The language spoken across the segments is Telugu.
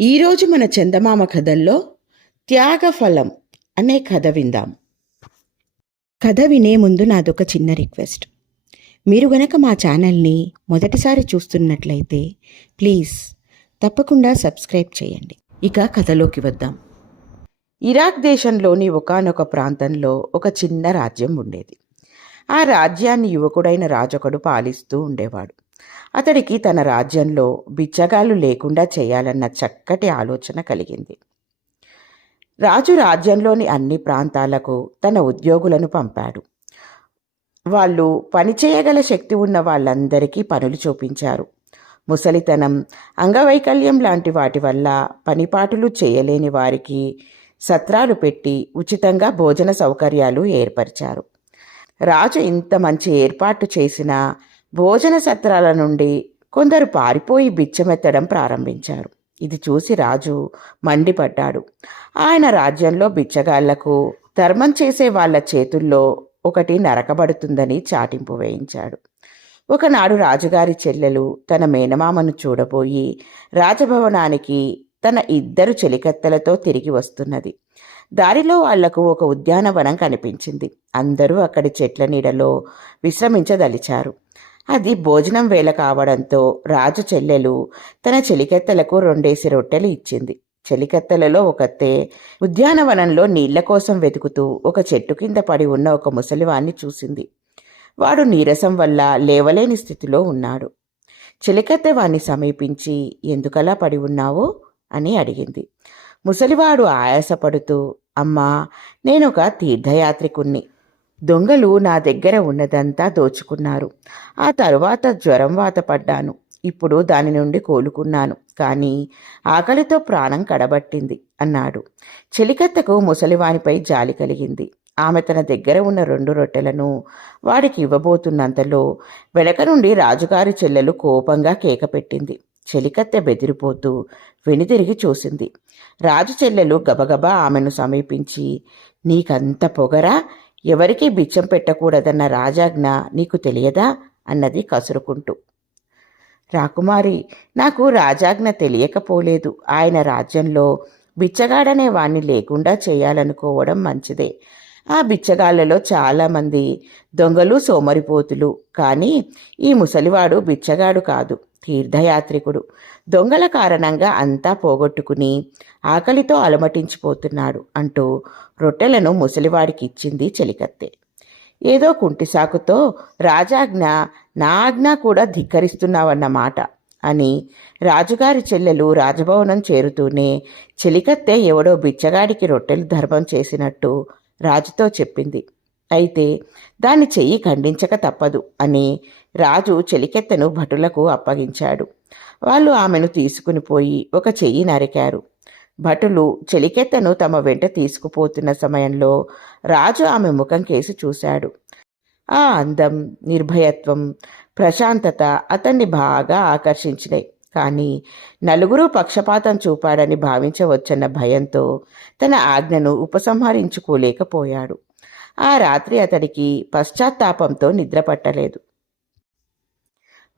ఈరోజు మన చందమామ కథల్లో త్యాగఫలం అనే కథ విందాం. కథ వినే ముందు నాదొక చిన్న రిక్వెస్ట్. మీరు గనక మా ఛానల్ని మొదటిసారి చూస్తున్నట్లయితే ప్లీజ్ తప్పకుండా సబ్స్క్రైబ్ చేయండి. ఇక కథలోకి వద్దాం. ఇరాక్ దేశంలోని ఒకానొక ప్రాంతంలో ఒక చిన్న రాజ్యం ఉండేది. ఆ రాజ్యాన్ని యువకుడైన రాజొకడు పాలిస్తూ ఉండేవాడు. అతడికి తన రాజ్యంలో బిచ్చగాళ్ళు లేకుండా చేయాలన్న చక్కటి ఆలోచన కలిగింది. రాజు రాజ్యంలోని అన్ని ప్రాంతాలకు తన ఉద్యోగులను పంపాడు. వాళ్ళు పనిచేయగల శక్తి ఉన్న వాళ్ళందరికీ పనులు చూపించారు. ముసలితనం అంగవైకల్యం లాంటి వాటి వల్ల పనిపాటులు చేయలేని వారికి సత్రాలు పెట్టి ఉచితంగా భోజన సౌకర్యాలు ఏర్పరిచారు. రాజు ఇంత మంచి ఏర్పాటు చేసినా భోజన సత్రాల నుండి కొందరు పారిపోయి బిచ్చమెత్తడం ప్రారంభించారు. ఇది చూసి రాజు మండిపడ్డాడు. ఆయన రాజ్యంలో బిచ్చగాళ్ళకు ధర్మం చేసే వాళ్ళ చేతుల్లో ఒకటి నరకబడుతుందని చాటింపు వేయించాడు. ఒకనాడు రాజుగారి చెల్లెలు తన మేనమామను చూడబోయి రాజభవనానికి తన ఇద్దరు చెలికత్తెలతో తిరిగి వస్తున్నది. దారిలో వాళ్ళకు ఒక ఉద్యానవనం కనిపించింది. అందరూ అక్కడి చెట్ల నీడలో విశ్రమించదలిచారు. అది భోజనం వేళ కావడంతో రాజు చెల్లెలు తన చెలికెత్తలకు రెండేసి రొట్టెలు ఇచ్చింది. చెలికత్తెలలో ఒకతే ఉద్యానవనంలో నీళ్ళ కోసం వెతుకుతూ ఒక చెట్టు కింద పడి ఉన్న ఒక ముసలివాణ్ణి చూసింది. వాడు నీరసం వల్ల లేవలేని స్థితిలో ఉన్నాడు. చెలికత్తె వాణ్ణి సమీపించి ఎందుకలా పడి ఉన్నావో? అని అడిగింది. ముసలివాడు ఆయాసపడుతూ అమ్మా నేనొక తీర్థయాత్రికుణ్ణి. దొంగలు నా దగ్గర ఉన్నదంతా దోచుకున్నారు. ఆ తరువాత జ్వరం వాత పడ్డాను. ఇప్పుడు దాని నుండి కోలుకున్నాను. కానీ ఆకలితో ప్రాణం కడబట్టింది అన్నాడు. చెలికత్తకు ముసలివానిపై జాలి కలిగింది. ఆమె తన దగ్గర ఉన్న రెండు రొట్టెలను వాడికి ఇవ్వబోతున్నంతలో వెనక నుండి రాజుగారి చెల్లెలు కోపంగా కేక పెట్టింది. చెలికత్తె బెదిరిపోతూ వెనుతిరిగి చూసింది. రాజు చెల్లెలు గబగబా ఆమెను సమీపించి నీకంత పొగరా? ఎవరికీ బిచ్చం పెట్టకూడదన్న రాజాజ్ఞ నీకు తెలియదా? అన్నది కసురుకుంటూ. రాకుమారి నాకు రాజాజ్ఞ తెలియకపోలేదు. ఆయన రాజ్యంలో బిచ్చగాడనే వాణ్ణి లేకుండా చేయాలనుకోవడం మంచిదే. ఆ బిచ్చగాళ్ళలో చాలామంది దొంగలు సోమరిపోతులు. కానీ ఈ ముసలివాడు బిచ్చగాడు కాదు. తీర్థయాత్రికుడు. దొంగల కారణంగా అంతా పోగొట్టుకుని ఆకలితో అలమటించిపోతున్నాడు అంటూ రొట్టెలను ముసలివాడికి ఇచ్చింది చెలికత్తె. ఏదో కుంటిసాకుతో రాజాజ్ఞ నా ఆజ్ఞ కూడా ధిక్కరిస్తున్నావన్నమాట అని రాజుగారి చెల్లెలు రాజభవనం చేరుతూనే చెలికత్తె ఎవడో బిచ్చగాడికి రొట్టెలు ధర్మం చేసినట్టు రాజుతో చెప్పింది. అయితే దాన్ని చెయ్యి ఖండించక తప్పదు అని రాజు చెలికెత్తను భటులకు అప్పగించాడు. వాళ్ళు ఆమెను తీసుకుని పోయి ఒక చెయ్యి నరికారు. భటులు చెలికెత్తను తమ వెంట తీసుకుపోతున్న సమయంలో రాజు ఆమె ముఖం కేసి చూశాడు. ఆ అందం నిర్భయత్వం ప్రశాంతత అతన్ని బాగా ఆకర్షించినాయి. కానీ నలుగురు పక్షపాతం చూపాడని భావించవచ్చన్న భయంతో తన ఆజ్ఞను ఉపసంహరించుకోలేకపోయాడు. ఆ రాత్రి అతడికి పశ్చాత్తాపంతో నిద్రపట్టలేదు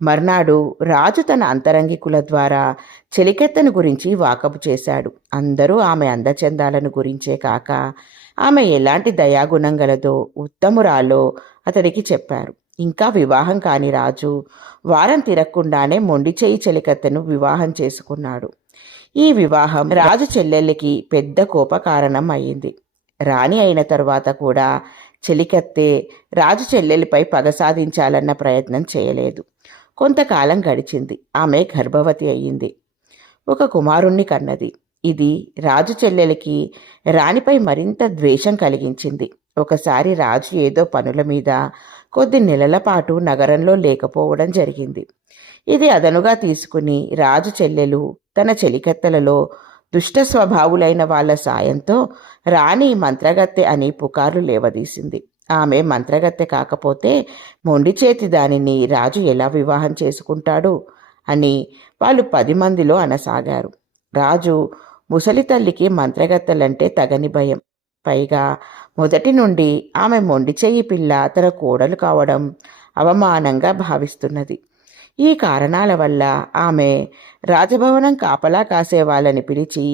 మర్నాడు రాజు తన అంతరంగికుల ద్వారా చెలికెత్తను గురించి వాకపు చేశాడు. అందరూ ఆమె అందచందాలను గురించే కాక ఆమె ఎలాంటి దయాగుణం గలదో ఉత్తమురాలో అతడికి చెప్పారు. ఇంకా వివాహం కాని రాజు వారం తిరగకుండానే మొండి చేయి చెలికత్తెను వివాహం చేసుకున్నాడు. ఈ వివాహం రాజు చెల్లెళ్ళకి పెద్ద కోపకారణం అయింది రాణి అయిన తరువాత కూడా చెలికత్తే రాజు చెల్లెలిపై పగ సాధించాలన్న ప్రయత్నం చేయలేదు. కొంతకాలం గడిచింది. ఆమె గర్భవతి అయ్యింది. ఒక కుమారుణ్ణి కన్నది. ఇది రాజు చెల్లెలకి రాణిపై మరింత ద్వేషం కలిగించింది. ఒకసారి రాజు ఏదో పనుల మీద కొద్ది నెలల పాటు నగరంలో లేకపోవడం జరిగింది. ఇది అదనుగా తీసుకుని రాజు చెల్లెలు తన చెలికత్తెలలో దుష్ట స్వభావులైన వాళ్ళ సాయంతో రాణి మంత్రగత్తె అని పుకార్లు లేవదీసింది. ఆమె మంత్రగత్తె కాకపోతే మొండి చేతి దానిని రాజు ఎలా వివాహం చేసుకుంటాడు? అని వాళ్ళు పది మందిలో అనసాగారు. రాజు ముసలి తల్లికి మంత్రగత్తెలంటే తగని భయం. పైగా మొదటి నుండి ఆమె మొండి చెయ్యి పిల్ల తన కోడలు కావడం అవమానంగా భావిస్తున్నది. ఈ కారణాల వల్ల ఆమె రాజభవనం కాపలా కాసే వాళ్ళని పిలిచి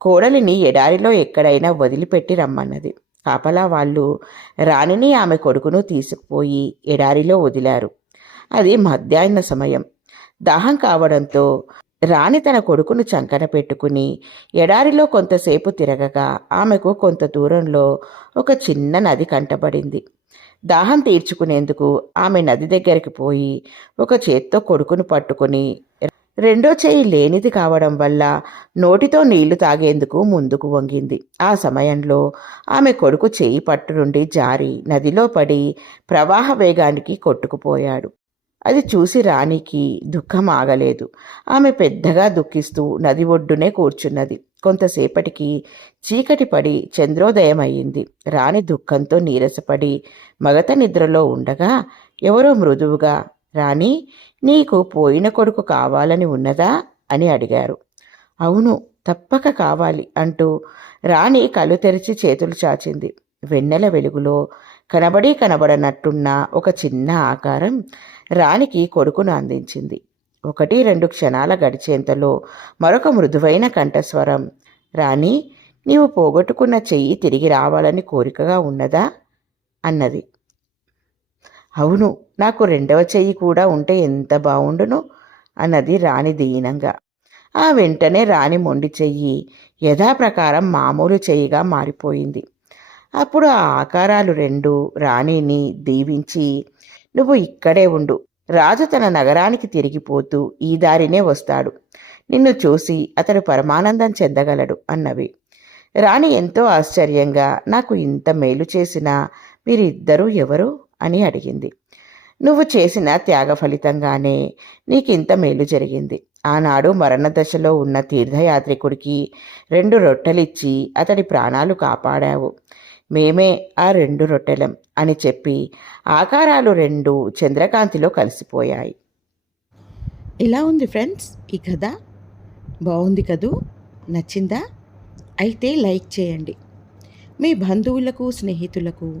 కోడలిని ఎడారిలో ఎక్కడైనా వదిలిపెట్టి రమ్మన్నది. కాపలా వాళ్ళు రాణిని ఆమె కొడుకును తీసుకుపోయి ఎడారిలో వదిలారు. అది మధ్యాహ్న సమయం. దాహం కావడంతో రాణి తన కొడుకును చంకన పెట్టుకుని ఎడారిలో కొంతసేపు తిరగగా ఆమెకు కొంత దూరంలో ఒక చిన్న నది కంటపడింది దాహం తీర్చుకునేందుకు ఆమె నది దగ్గరికి పోయి ఒక చేత్తో కొడుకును పట్టుకుని రెండో చేయి లేనిది కావడం వల్ల నోటితో నీళ్ళు తాగేందుకు ముందుకు వంగింది. ఆ సమయంలో ఆమె కొడుకు చేయి పట్టు నుండి జారి నదిలో పడి ప్రవాహ వేగానికి కొట్టుకుపోయాడు. అది చూసి రాణికి దుఃఖం ఆగలేదు. ఆమె పెద్దగా దుఃఖిస్తూ నది ఒడ్డునే కూర్చున్నది. కొంతసేపటికి చీకటి పడి చంద్రోదయం అయింది రాణి దుఃఖంతో నీరసపడి మగత నిద్రలో ఉండగా ఎవరో మృదువుగా రాణి నీకు పోయిన కొడుకు కావాలని ఉన్నదా? అని అడిగారు. అవును తప్పక కావాలి అంటూ రాణి కళ్ళు తెరిచి చేతులు చాచింది. వెన్నెల వెలుగులో కనబడి కనబడనట్టున్న ఒక చిన్న ఆకారం రాణికి కొడుకును అందించింది. ఒకటి రెండు క్షణాల గడిచేంతలో మరొక మృదువైన కంఠస్వరం రాణి నీవు పోగొట్టుకున్న చెయ్యి తిరిగి రావాలని కోరికగా ఉన్నదా? అన్నది. అవును నాకు రెండవ చెయ్యి కూడా ఉంటే ఎంత బావుండును? అన్నది రాణి దీనంగా. ఆ వెంటనే రాణి మొండి చెయ్యి యథాప్రకారం మామూలు చెయ్యిగా మారిపోయింది. అప్పుడు ఆ ఆకారాలు రెండు రాణిని దీవించి నువ్వు ఇక్కడే ఉండు. రాజు తన నగరానికి తిరిగిపోతూ ఈ దారినే వస్తాడు. నిన్ను చూసి అతడు పరమానందం చెందగలడు అన్నవి. రాణి ఎంతో ఆశ్చర్యంగా నాకు ఇంత మేలు చేసినా మీరిద్దరూ ఎవరు? అని అడిగింది. నువ్వు చేసిన త్యాగ ఫలితంగానే నీకింత మేలు జరిగింది. ఆనాడు మరణ దశలో ఉన్న తీర్థయాత్రికుడికి రెండు రొట్టెలిచ్చి అతడి ప్రాణాలు కాపాడావు. మేమే ఆ రెండు రొట్టెలం అని చెప్పి ఆకారాలు రెండు చంద్రకాంతిలో కలిసిపోయాయి. ఇలా ఉంది ఫ్రెండ్స్ ఈ కథ. బాగుంది కదూ? నచ్చిందా? అయితే లైక్ చేయండి. మీ బంధువులకు స్నేహితులకు